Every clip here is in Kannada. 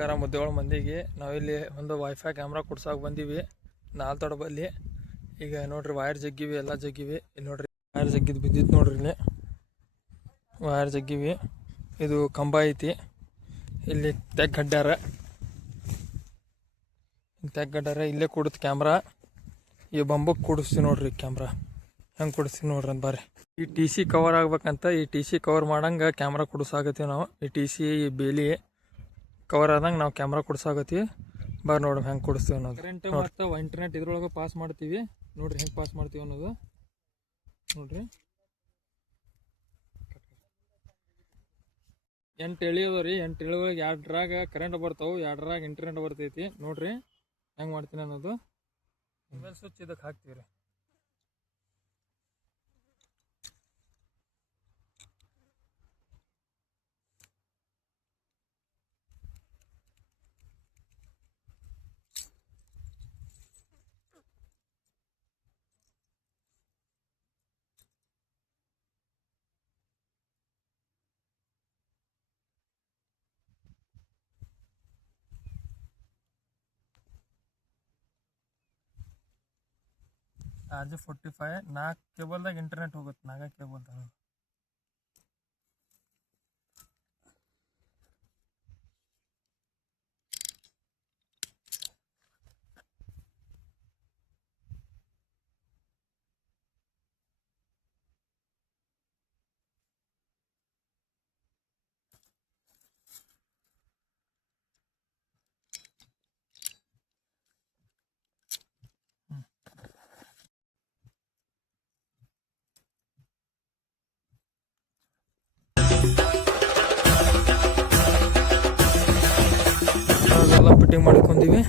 ನಮಸ್ಕಾರ ಮುದ್ದೆಗಳ ಮಂದಿಗೆ ನಾವಿಲ್ಲಿ ಒಂದು ವೈಫೈ ಕ್ಯಾಮ್ರಾ ಕೊಡ್ಸೋಕೆ ಬಂದೀವಿ ನಾಲ್ತೋಡ ಬಲ್ಲಿ. ಈಗ ನೋಡ್ರಿ ವೈರ್ ಜಗ್ಗಿವಿ, ಎಲ್ಲ ಜಗ್ಗಿವಿ. ಇಲ್ಲಿ ನೋಡ್ರಿ ವೈರ್ ಜಗ್ಗಿದ್ದು ಬಿದ್ದಿತ್ತು ನೋಡ್ರಿ, ಇಲ್ಲಿ ವೈರ್ ಜಗ್ಗಿವಿ. ಇದು ಕಂಬ ಐತಿ, ಇಲ್ಲಿ ತೆಗ್ಗಡ್ಡಾರ ಇಲ್ಲೇ ಕೊಡುತ್ತೆ ಕ್ಯಾಮ್ರಾ. ಈ ಬಂಬಕ್ಕೆ ಕೂಡಿಸ್ತೀವಿ ನೋಡ್ರಿ ಕ್ಯಾಮ್ರಾ ಹೆಂಗೆ ಕೊಡಿಸ್ತೀವಿ ನೋಡ್ರಿ ಅಂತ ಬರ್ರಿ. ಈ ಟಿ ಸಿ ಕವರ್ ಆಗ್ಬೇಕಂತ ಈ ಟಿ ಸಿ ಕವರ್ ಮಾಡಂಗೆ ಕ್ಯಾಮ್ರಾ ಕೊಡಿಸಾಕತ್ತೀವಿ ನಾವು. ಈ ಟಿ ಸಿ ಈ ಬೇಲಿ ಕವರ್ ಆದಂಗೆ ನಾವು ಕ್ಯಾಮ್ರಾ ಕೊಡ್ಸಾಕತ್ತೀವಿ. ಬರ್ರಿ ನೋಡ್ರಿ ಹೆಂಗೆ ಕೊಡಿಸ್ತೀವಿ ಅನ್ನೋದು. ಕರೆಂಟ್ ಮತ್ತು ಇಂಟರ್ನೆಟ್ ಇದ್ರೊಳಗೆ ಪಾಸ್ ಮಾಡ್ತೀವಿ ನೋಡ್ರಿ, ಹೆಂಗೆ ಪಾಸ್ ಮಾಡ್ತೀವಿ ಅನ್ನೋದು ನೋಡ್ರಿ. 8 ಎಳಿ ಅದಾವ ರೀ. 8 ಎಳಿಗಳಿಗೆ 2 ಕರೆಂಟ್ ಬರ್ತಾವೆ, 2 ಇಂಟರ್ನೆಟ್ ಬರ್ತೈತಿ. ನೋಡ್ರಿ ಹೆಂಗೆ ಮಾಡ್ತೀನಿ ಅನ್ನೋದು. ಮೊಬೈಲ್ ಸ್ವಿಚ್ ಇದಕ್ಕೆ ಹಾಕ್ತೀವಿ ರೀ. RJ45 4 ಕೇಬಲ್ದಾಗ ಇಂಟರ್ನೆಟ್ ಹೋಗುತ್ತೆ, 4 ಕೇಬಲ್ದಾಗ. ಎಲ್ಲ ಫಿಟ್ಟಿಂಗ್ ಮಾಡ್ಕೊಂಡಿವಿ,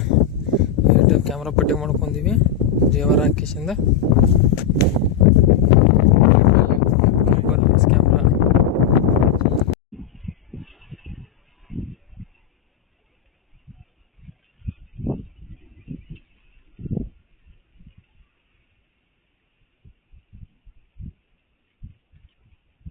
ಕ್ಯಾಮ್ರಾ ಫಿಟ್ಟಿಂಗ್ ಮಾಡ್ಕೊಂಡಿವಿ ದೇವರ ಹಾಕಿಸಿಂದ.